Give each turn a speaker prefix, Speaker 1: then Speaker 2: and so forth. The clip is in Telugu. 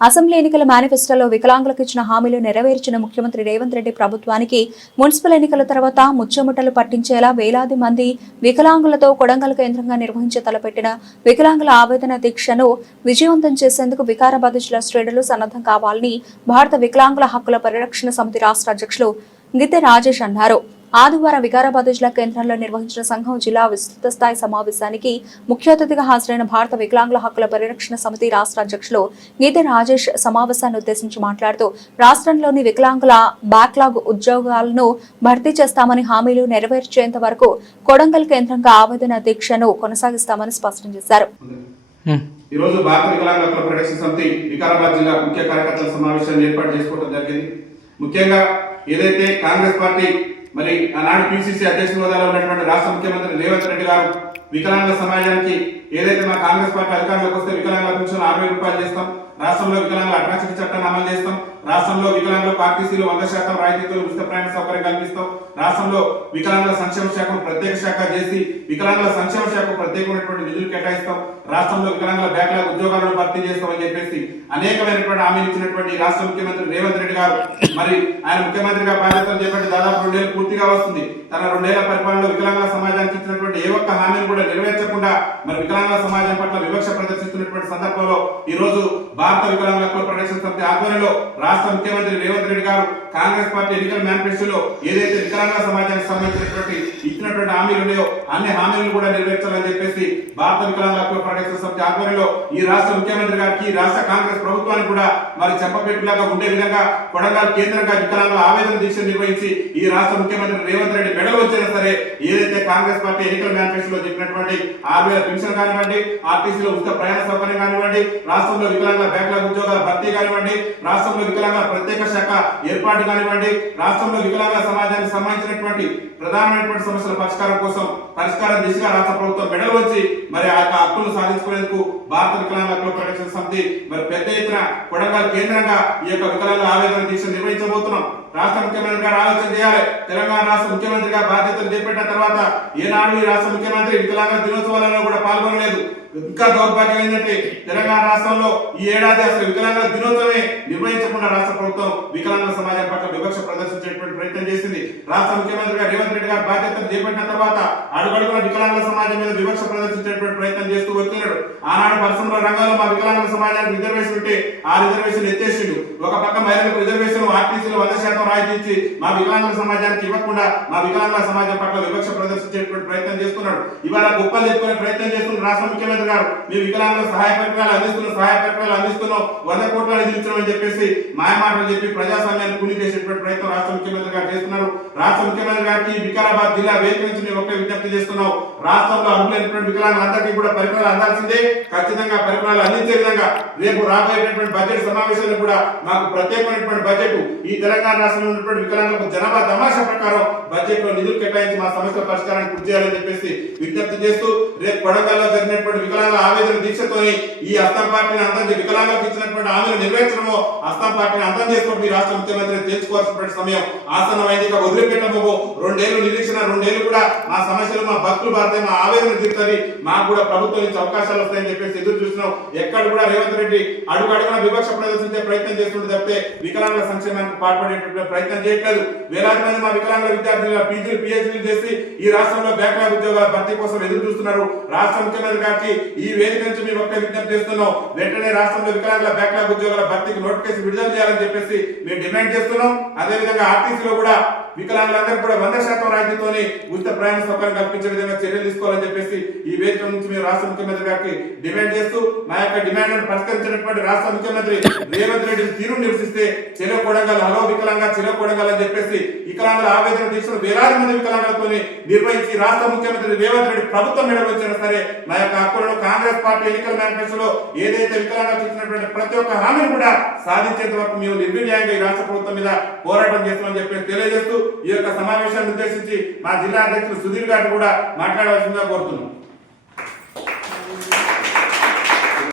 Speaker 1: అసెంబ్లీ ఎన్నికల మేనిఫెస్టోలో వికలాంగులకు ఇచ్చిన హామీలు నెరవేర్చిన ముఖ్యమంత్రి రేవంత్ రెడ్డి ప్రభుత్వానికి మున్సిపల్ ఎన్నికల తర్వాత ముచ్చెముట్టలు పట్టించేలా వేలాది మంది వికలాంగులతో కొడంగల్ కేంద్రంగా నిర్వహించే తలపెట్టిన వికలాంగుల ఆవేదన దీక్షను విజయవంతం చేసేందుకు వికారాబాద్ జిల్లా శ్రేణులు సన్నద్ధం కావాలని భారత వికలాంగుల హక్కుల పరిరక్షణ సమితి రాష్ట్ర అధ్యక్షులు గిద్దె రాజేష్ అన్నారు. ఆదివారం వికారాబాద్ జిల్లా కేంద్రంలో నిర్వహించిన సంఘం జిల్లా విస్తృత స్థాయి సమావేశానికి ముఖ్య అతిథిగా హాజరైన భారత వికలాంగుల హక్కుల పరిరక్షణ సమితి రాష్ట్ర అధ్యక్షులు గీతే రాజేష్ సమావేశాన్ని ఉద్దేశించి మాట్లాడుతూ రాష్ట్రంలోని వికలాంగుల బ్యాక్లాగ్ ఉద్యోగాలను భర్తీ చేస్తామని హామీలు నెరవేర్చేంత వరకు కొడంగల్ కేంద్రంగా ఆవేదన దీక్షను కొనసాగిస్తామని స్పష్టం చేశారు.
Speaker 2: ఈ రోజు భారత వికలాంగుల హక్కుల పరిరక్షణ సమితి వికారాబాద్ జిల్లా ముఖ్య కార్యకర్తల సమావేశాన్ని ఏర్పాటు చేసుకోవడం జరిగింది. ముఖ్యంగా ఏదైతే కాంగ్రెస్ పార్టీ మరి ఆనాడు పిసిసి అధ్యక్షుల హోదాలో ఉన్నటువంటి రాష్ట్ర ముఖ్యమంత్రి రేవంత్ రెడ్డి గారు వికలాంగుల సమాజానికి ఏదైతే మా కాంగ్రెస్ పార్టీ అధికారంలోకి వస్తే వికలాంగుల పెన్షన్ అరవై రూపాయలు చేస్తాం. రాష్ట్రంలో వికలాంగుల అట్రాసిటీ చట్టాన్ని అమలు చేస్తాం. రాష్ట్రంలో వికలాంగుల పార్టీసీలు వంద శాతం రాయితీతో ఉచిత ప్రయాణ సౌకర్యం కల్పిస్తాం. రాష్ట్రంలో వికలాంగుల సంక్షేమ శాఖను ప్రత్యేక శాఖ చేసి వికలాంగుల సంక్షేమ శాఖకు ప్రత్యేకమైనటువంటి నిధులు కేటాయిస్తాం. రాష్ట్రంలో వికలాంగుల బ్యాక్లాగ్ ఉద్యోగాలను భర్తీ చేస్తామని చెప్పేసి అనేకమైనటువంటి హామీలు ఇచ్చినటువంటి రాష్ట్ర ముఖ్యమంత్రి రేవంత్ రెడ్డి గారు. మరి ఆయన ముఖ్యమంత్రిగా బాధ్యతలు చేపట్టి దాదాపు రెండేళ్ళు పూర్తిగా వస్తుంది. తన రెండేళ్ళ పరిపాలనలో వికలాంగుల సమాజానికి ఇచ్చినటువంటి ఏ ఒక్క హామీని కూడా నెరవేర్చకుండా మరి వికలాంగుల సమాజం పట్ల వివక్ష ప్రదర్శిస్తున్నటువంటి సందర్భంలో ఈ రోజు భారత వికలాంగుల హక్కుల ప్రొటెక్షన్ సమితి ఆధ్వర్యంలో రాష్ట్ర ముఖ్యమంత్రి రేవంత్ రెడ్డి గారు కాంగ్రెస్ పార్టీ ఎన్నికల మేనిఫెస్టోలో ఏదైతే వికలాంగుల సమాజానికి సంబంధించినటువంటి ఇచ్చినటువంటి హామీలు ఉన్నాయో అన్ని హామీలను కూడా నెరవేర్చాలని చెప్పేసి భారత వికలాంగుల హక్కుల పరిరక్షణ సమితి ఆధ్వర్యంలో ఈ రాష్ట్ర ముఖ్యమంత్రి గారికి రాష్ట్ర కాంగ్రెస్ ప్రభుత్వానికి కూడా మరి చెప్పపెట్టులాగా ఉండే విధంగా కొడంగల్ కేంద్రంగా వికలాంగుల ఆవేదన దీక్ష నిర్వహించి ఈ రాష్ట్ర ముఖ్యమంత్రి రేవంత్ రెడ్డి మెడలు వచ్చినా సరే ఏదైతే కాంగ్రెస్ పార్టీ ఎన్నికల మేనిఫెస్టోలో చెప్పినటువంటి ఆరు వేల పెన్షన్ కానివ్వండి ఆర్టీసీలో ఉచిత ప్రయాణ సౌకర్యం కానివ్వండి రాష్ట్రంలో వికలాంగుల బ్యాక్లాగ్ ఉద్యోగాల భర్తీ కానివ్వండి రాష్ట్రంలో వికలాంగుల ప్రత్యేక శాఖ ఏర్పాటు కానివ్వండి రాష్ట్రంలో వికలాంగుల సమాజానికి సంబంధించినటువంటి ప్రధానమైనటువంటి సమస్యలు పరిష్కారం కోసం పరిష్కారం దిశగా రాష్ట్ర ప్రభుత్వం మెడలు వచ్చి మరి ఆ యొక్క హక్కులను సాధించుకునేందుకు భారత వికలాంగుల హక్కుల పరిరక్షణ సమితి మరి పెద్ద ఎత్తున కొడంగల్ కేంద్రంగా ఈ యొక్క వికలాంగుల ఆవేదన దీక్ష నిర్వహించబోతున్నాం. రాష్ట్ర ముఖ్యమంత్రి గారు ఆలోచన చేయాలి. తెలంగాణ రాష్ట్ర ముఖ్యమంత్రిగా బాధ్యతలు చేపట్టిన తర్వాత ఏనాడు ఈ రాష్ట్ర ముఖ్యమంత్రి వికలాంగ దినోత్సవాలలో కూడా పాల్గొనలేదు. ఇంకా దౌర్భాగ్యం ఏంటంటే తెలంగాణ రాష్ట్రంలో ఈ ఏడాది అసలు వికలాంగుల దినోత్సవమే నిర్వహించకుండా రాష్ట్ర ప్రభుత్వం వికలాంగుల సమాజం పట్ల వివక్ష ప్రదర్శించేటువంటి ప్రయత్నం చేసింది. రాష్ట్ర ముఖ్యమంత్రిగా రేవంత్ రెడ్డి గారు బాధ్యతలు చేపట్టిన తర్వాత అడుగడుగున వికలాంగుల సమాజం మీద వివక్ష ప్రదర్శించేటువంటి ప్రయత్నం చేస్తూ వస్తున్నాడు ఆనాడు పరిశ్రమల రంగంలో మా వికలాంగుల సమాజానికి రిజర్వేషన్ ఉంటే ఆ రిజర్వేషన్ ఎత్తేసిండు. ఒక పక్క మహిళలకు రిజర్వేషన్ ఆర్టీసీలు వంద శాతం రాయితీ ఇచ్చి మా వికలాంగుల సమాజానికి ఇవ్వకుండా మా వికలాంగుల సమాజం పట్ల వివక్ష ప్రదర్శించేటువంటి ప్రయత్నం చేస్తున్నాడు. ఇవాళ గొప్పలు చెప్పుకునే ప్రయత్నం చేస్తున్న రాష్ట్ర ముఖ్యమంత్రి అంటున్నారు మీ వికలాంగుల సహాయ పరికరాలు అందిస్తున్న సహాయ పరికరాలు అందిస్తున్నాం వంద కోట్ల నిధులు చెప్పేసి మాయమాటలు చెప్పి ప్రజాస్వామ్యాన్ని పూర్తి చేసేటువంటి ప్రయత్నం రాష్ట్ర ముఖ్యమంత్రి గారు చేస్తున్నారు. రాష్ట్ర ముఖ్యమంత్రి గారికి వికారాబాద్ జిల్లా వేదిక నుంచి మేము ఒకటే విజ్ఞప్తి చేస్తున్నాం. రాష్ట్రంలో అనుకునేటువంటి వికలాంగులందరికీ కూడా పరికరాలు అందాల్సిందే. ఖచ్చితంగా పరికరాలు అందించే విధంగా రేపు రాబోయేటటువంటి బడ్జెట్ సమావేశాలు కూడా మాకు ప్రత్యేకమైనటువంటి బడ్జెట్ ఈ తెలంగాణ రాష్ట్రంలో ఉన్నటువంటి వికలాంగులకు జనాభా తమాషా ప్రకారం బడ్జెట్లో నిధులు కేటాయించి మా సమస్యల పరిష్కారాన్ని పూర్తి చేయాలని చెప్పేసి విజ్ఞప్తి చేస్తూ రేపు కొడంగల్లో జరిగినటువంటి వికలాంగుల ఆవేదన దీక్షతోని ఈ అస్తం పార్టీని అంతం చే- వికలాంగులకు ఇచ్చినటువంటి హామీలు నెరవేర్చడము అస్తం పార్టీని అంతం చేసుకుంటూ ఈ రాష్ట్ర ముఖ్యమంత్రి తెలుసుకోవాల్సినటువంటి సమయం ఆసనమైంది ఇక వదిలిపెట్టబోబో రెండేళ్ళు నిరీక్షణ రెండేళ్ళు కూడా మా సమస్యలు మా భక్తులు భారతాయి మా ఆవేదన తీరుతుంది. మాకు కూడా ప్రభుత్వం నుంచి అవకాశాలు వస్తాయని చెప్పేసి ఎదురు చూస్తున్నాం. ఎక్కడ కూడా రేవంత్ రెడ్డి అడుగు అడుగున వివక్ష ప్రదర్శించే ప్రయత్నం చేస్తుంటే తప్పితే వికలాంగుల సంక్షేమానికి పాటుపడేటువంటి ప్రయత్నం చేయట్లేదు. వేలాది మంది మా వికలాంగుల విద్యార్థులు పీజీలు పిహెచ్డీలు చేసి ఈ రాష్ట్రంలో బ్యాక్లాగ్ ఉద్యోగాల భర్తీ కోసం ఎదురు చూస్తున్నారు. రాష్ట్ర ముఖ్యమంత్రి గారికి ఈ వేదిక నుంచి మేము ఒకటే విజ్ఞప్తి చేస్తున్నాం. వెంటనే రాష్ట్రంలో వికలాంగుల బ్యాక్లాగ్ ఉద్యోగాల భర్తీకి నోటిఫికేషన్ విడుదల చేయాలని చెప్పేసి మేము డిమాండ్ చేస్తున్నాం. అదే విధంగా ఆర్టీసీలో కూడా వికలాంగులందరికీ కూడా వంద శాతం రాయితీతోని ఉచిత ప్రయాణ సౌకర్యం కల్పించే విధంగా చర్యలు తీసుకోవాలని చెప్పేసి ఈ వేదిక నుంచి మేము రాష్ట్ర ముఖ్యమంత్రి గారికి డిమాండ్ చేస్తూ మా యొక్క డిమాండ్ పరిష్కరించినటువంటి రాష్ట్ర ముఖ్యమంత్రి రేవంత్ రెడ్డి తీరు నిరసిస్తే చెలో కొడంగల్ హలో వికలాంగ చెలో కొడంగల్ అని చెప్పేసి వికలాంగుల ఆవేదన తీసుకుని వేలాది మంది వికలాంగులతో నిర్వహించి రాష్ట్ర ముఖ్యమంత్రి రేవంత్ రెడ్డి ప్రభుత్వం మీద సరే మా యొక్క హక్కులను కాంగ్రెస్ పార్టీ ఎన్నికల మేనిఫెస్టోలో ఏదైతే వికలాంగులకు ఇచ్చినటువంటి ప్రతి ఒక్క హామీని కూడా సాధించేంత వరకు మేము నిర్విన్యాయంగా ఈ రాష్ట్ర ప్రభుత్వం మీద పోరాటం చేస్తామని చెప్పి తెలియజేస్తూ ఈ యొక్క సమావేశాన్ని ఉద్దేశించి మా జిల్లా అధ్యక్షులు సుధీర్ గారు కూడా మాట్లాడవలసిందిగా కోరుతున్నాం.